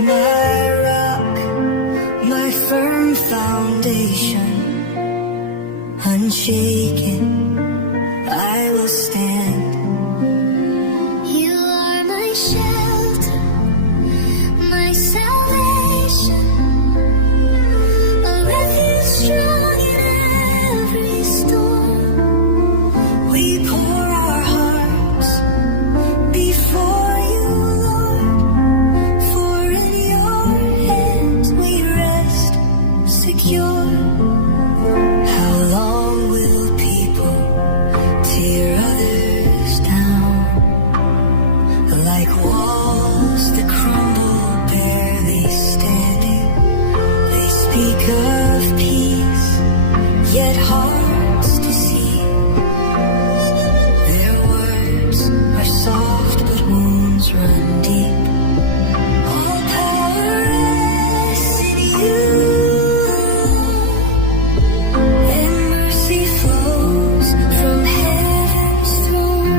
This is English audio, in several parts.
my rock, my firm foundation. Unshaken, I will stand. You are my shelter, my salvation, a refuge strong in every storm. We pour our hearts before you, Lord, for in your hands we rest secure. How long will people tear others down, like walls that crumble barely standing? They speak of peace, yet hearts to see. Their words are soft, but wounds run deep. All power rests in you, and mercy flows from heaven's throne.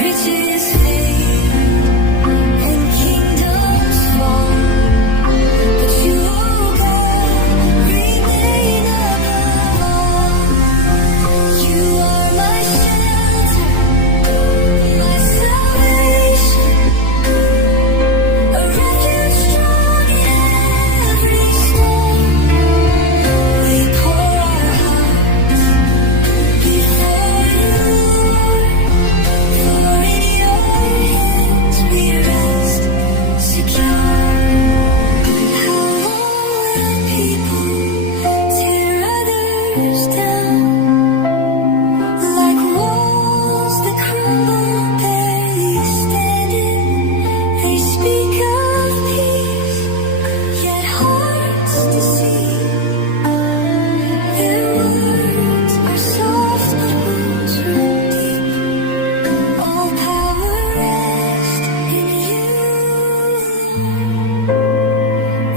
Riches fade and kingdoms fall, but you, oh God, remain above all. You are my shelter, my salvation, a refuge strong in every storm. We pour our hearts before you, Lord, for in your hands we rest secure. How long will people tear others down, like walls that crumble barely standing? They speak of peace, yet hearts to see. Their words are soft, but wounds run deep. All power rests in you,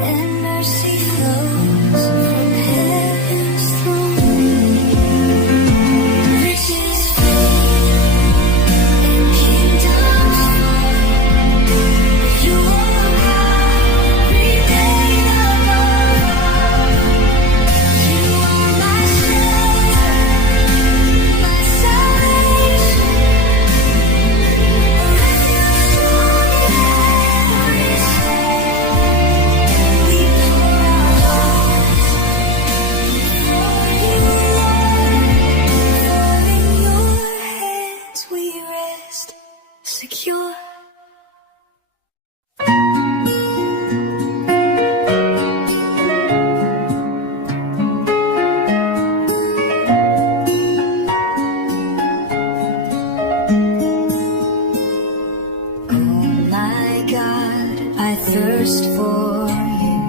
and mercy flows from heaven's throne. Riches fade and kingdoms fall, you, oh God, remain above all. You are my shelter, my salvation, a refuge strong in every storm. We pour our hearts before you, Lord, for in your hands we rest secure. Oh my God, I thirst for you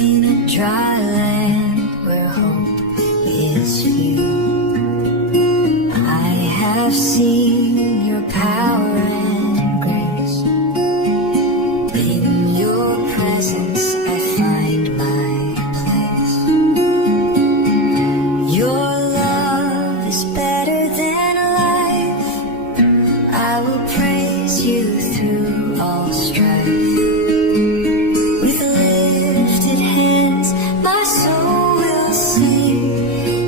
in a dry land where hope is few. I have seen your power and grace. In your presence I find my place. Your love is better than life. I will praise you through all strife. With lifted hands, my soul will sing.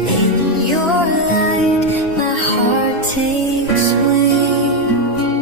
In your light, my heart takes wing.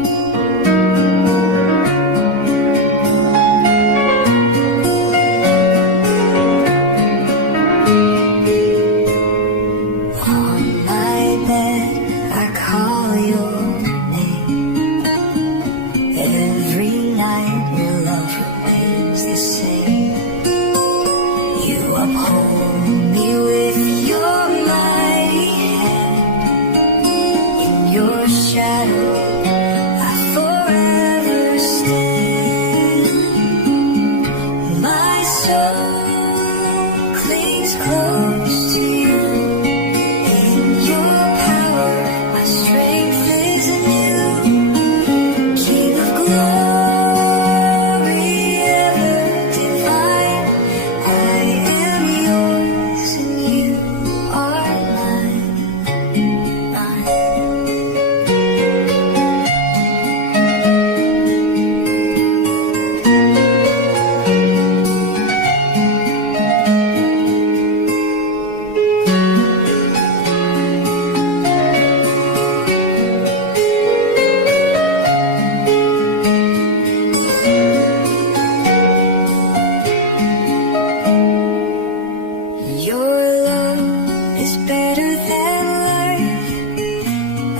better than life.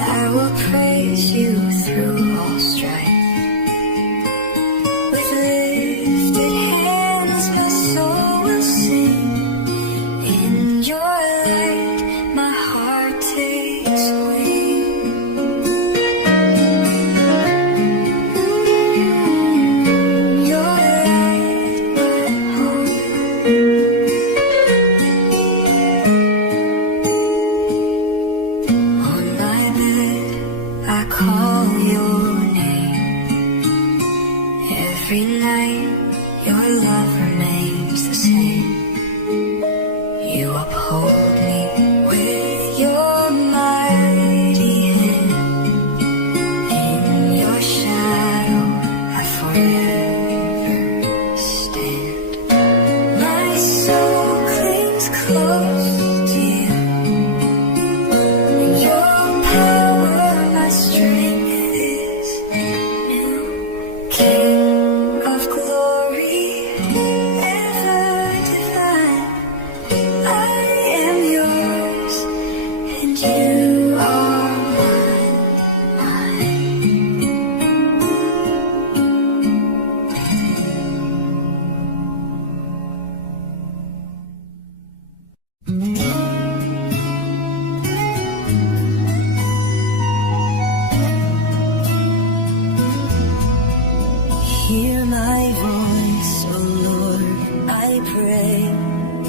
I will praise you through all strife. With lifted hands, my soul will sing. In your light, my heart takes wing. Your light, my home. On my bed, I call your name. Every night, your love remains the same. You uphold me with your mighty hand. In your shadow, I forever stand. My soul clings close to you. In your power, my strength is new. King of glory, ever divine. I am yours, and you are mine. Hear my voice, O Lord, I pray.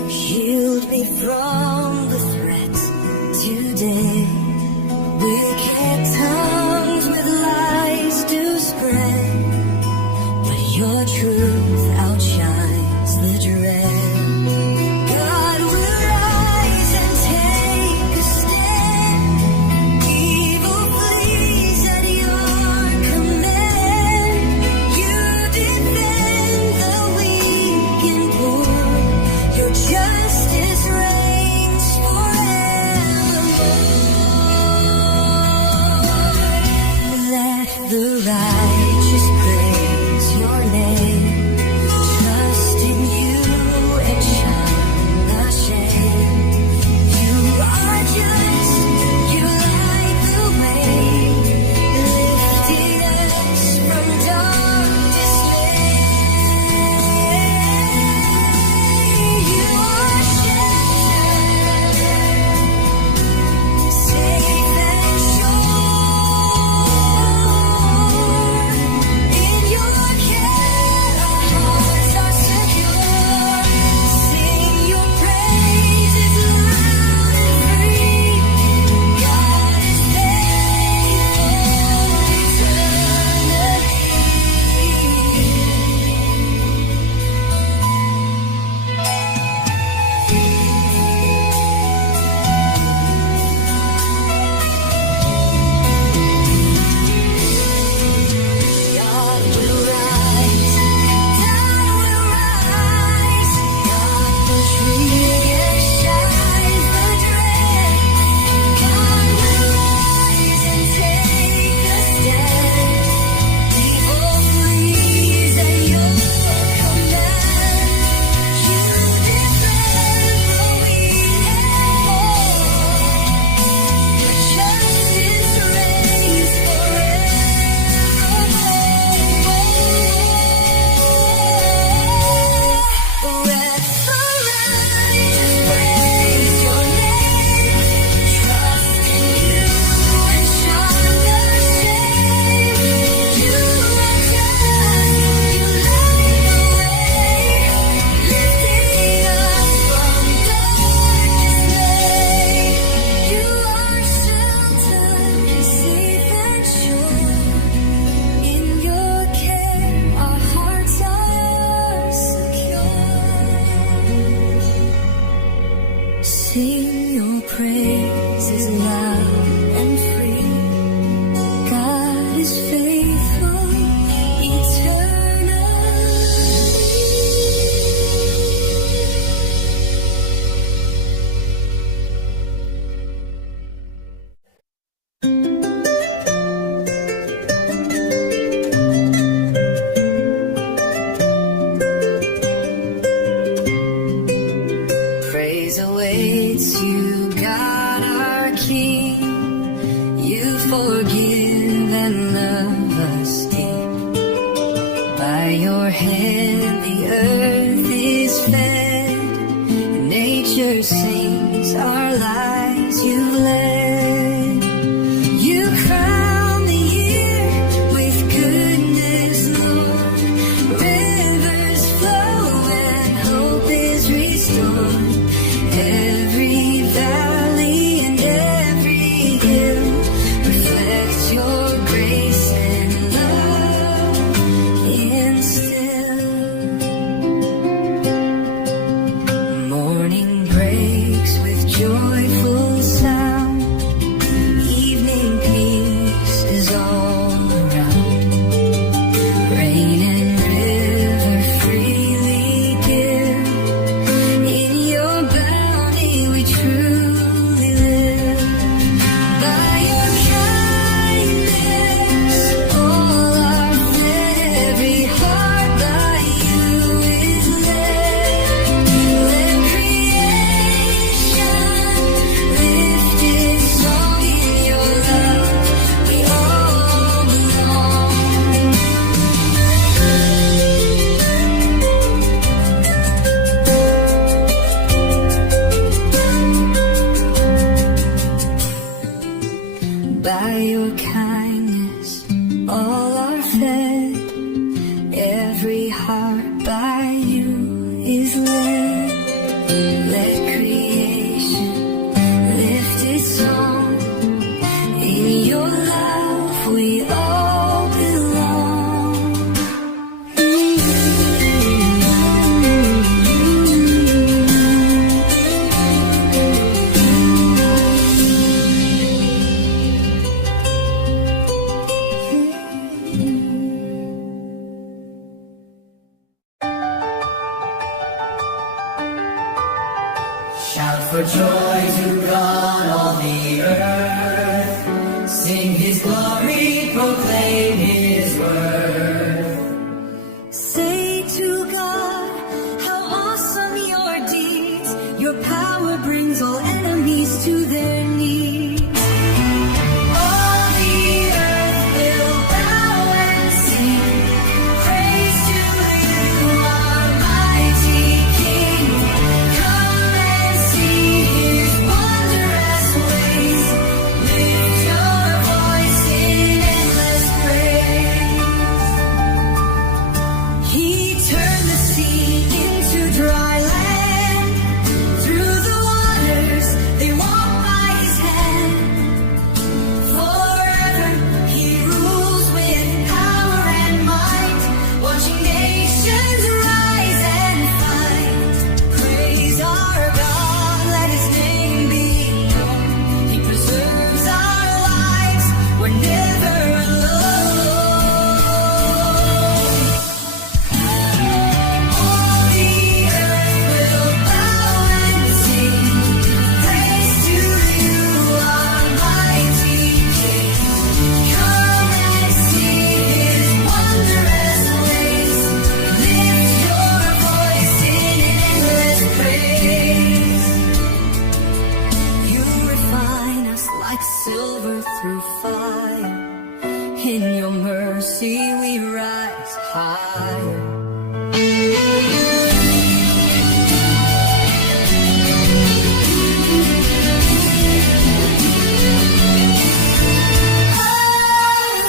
Shield me from the threats today. Wicked tongues with lies do spread, but your truth outshines the dread. God will rise and take a stand. Evil flees at your command. You defend the weak and poor. Your justice reigns forevermore. Let the righteous praise your name. Trust in you and shun the shame. You are just, you light the way, lifting us from dark dismay. You are shelter, safe and sure. In your care, our hearts are secure. Sing your praises loud and free. God is God will rise, God will rise. God will shriek and shine the dread. God will rise and take a stand. Evil flees at your command. You defend the weak and poor. Your justice reigns forevermore. Let the righteous praise your name. Trust in you and shun the shame. You are just, you light the way, lifting us from darkness. You are shelter, safe and sure. In your care, our hearts are secure. Sing your praises loud and free. God is faithful eternally. Praise awaits you, God. King. You forgive and love us deep. By your hand the earth is fed, and nature sings our lives you've led. You crown the year with goodness, Lord. Rivers flow and hope is restored. Every valley and every hill reflects your grace and love instill. Morning breaks with joyful sound. Evening peace is all around. Rain and river freely give. In your bounty we truly live. By your kindness all are fed. Every heart by you is led. Let creation lift its song. In your love we all belong. By your kindness all are fed. Every heart by you is led. Let creation lift its song. In your love we all belong. Shout for joy to God, all the earth. Sing His glory, proclaim His word. Say to God, how awesome your deeds. Your power brings all enemies to their knees. All the earth will bow and sing praise to you, our mighty King. Come and see His wondrous ways. Lift your voice in endless praise. He turned the sea into dry land. Through the waters they walk by His hand. Forever He rules with power and might, watching nations rise and fight. Praise our God, let His name be known. He preserves our lives, we're never alone. All the earth will bow and sing praise to you, our mighty King. Come and see His wondrous ways. Lift your voice in endless praise. You refine us like silver through fire. In your mercy we rise higher.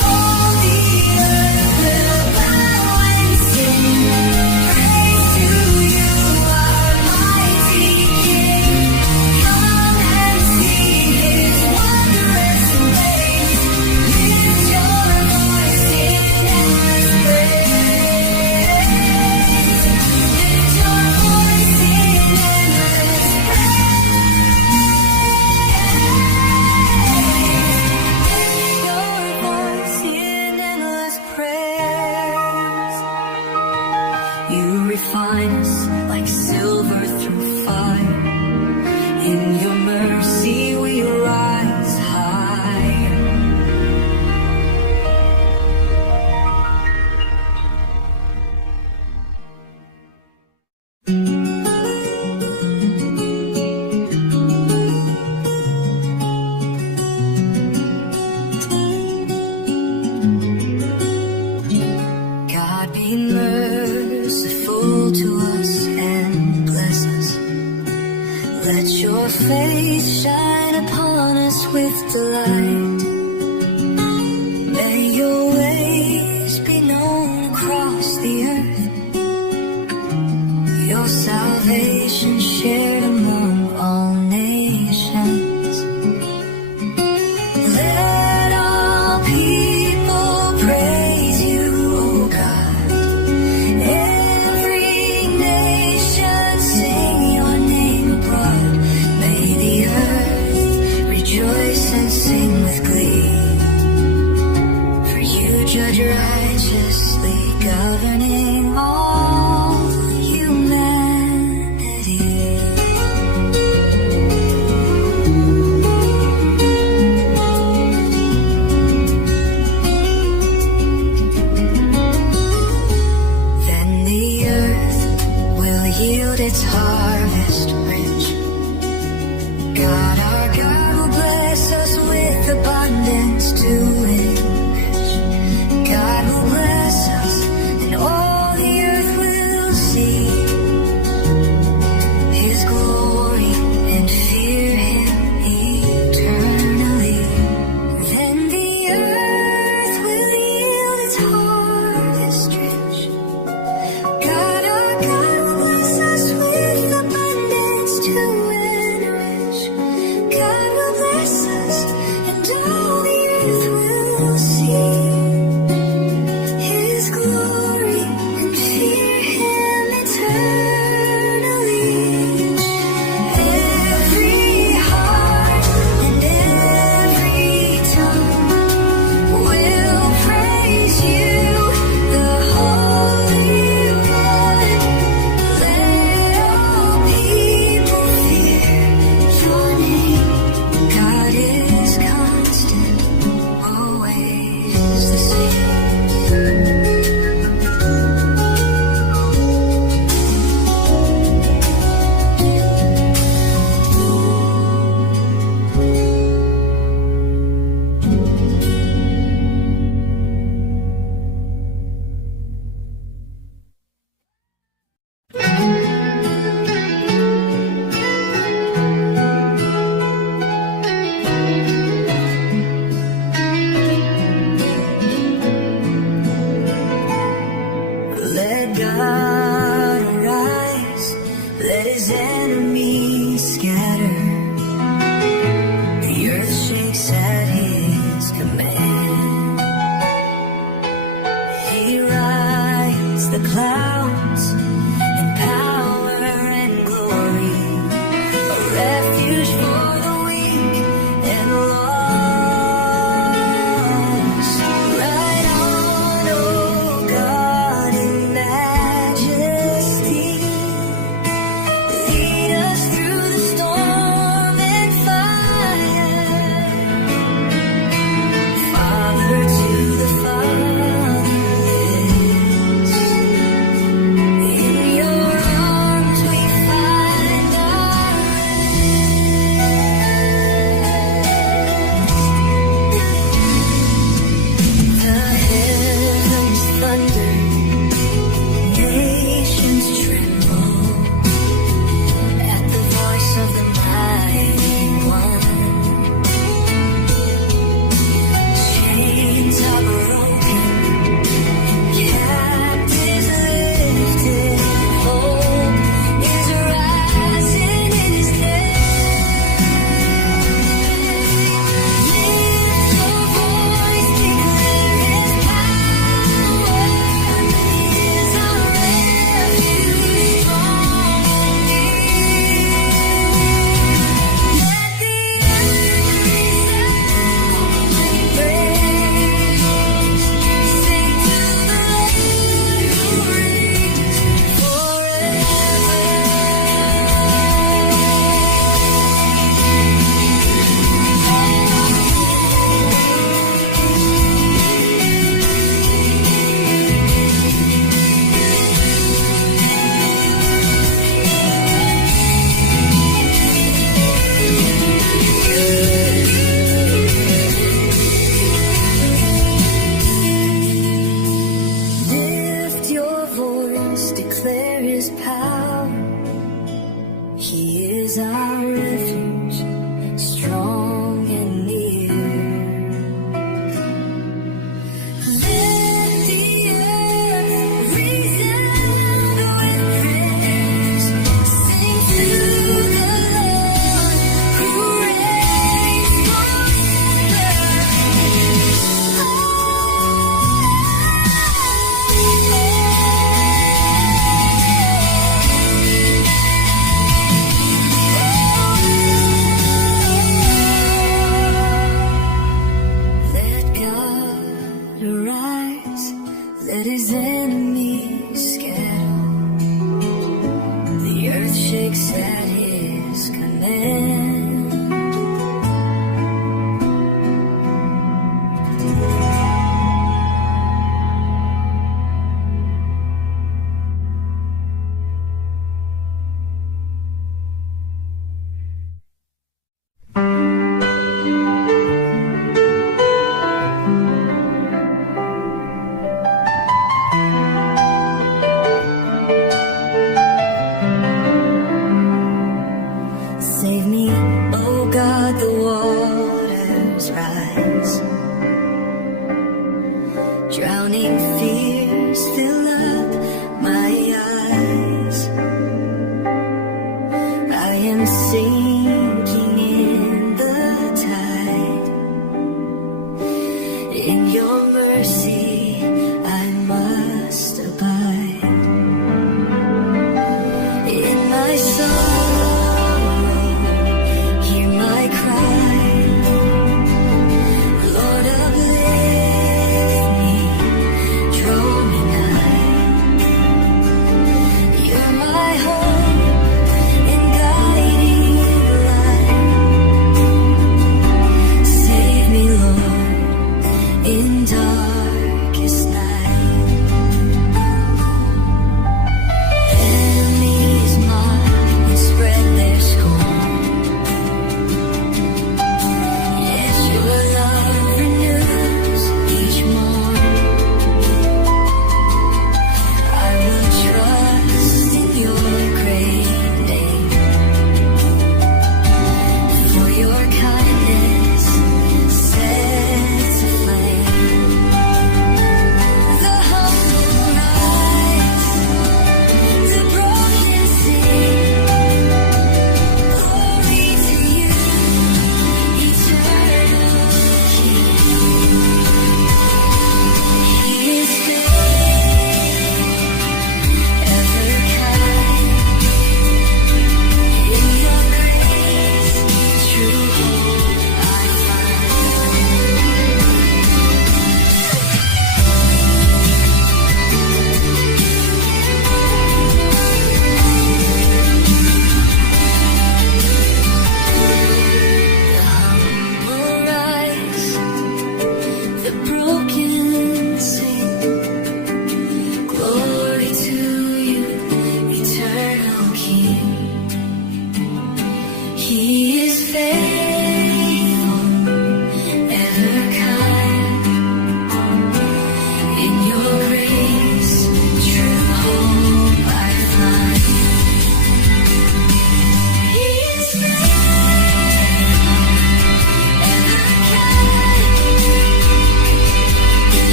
All the earth will bow and sing praise to you, our mighty King. Come and see His wondrous ways. Lift your voice in endless praise. with delight. May your ways be known across the earth, your salvation shared among all nations. Let all people praise you, O God. Every nation sing your name abroad. May the earth rejoice and sing with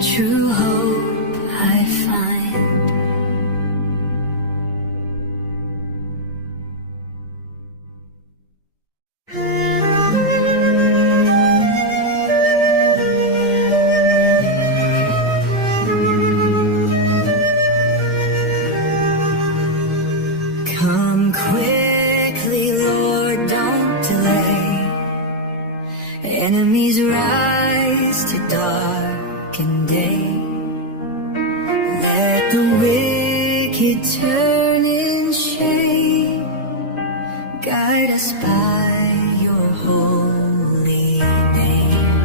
true hope I find. Come quickly, Lord, don't delay. Enemies rise to darken day. Let the wicked turn in shame. Guide us by your holy name.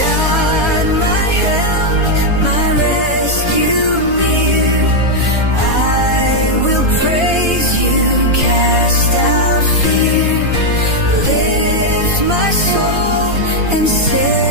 God, my help, my rescue near. I will praise you, cast out fear. Lift my soul and set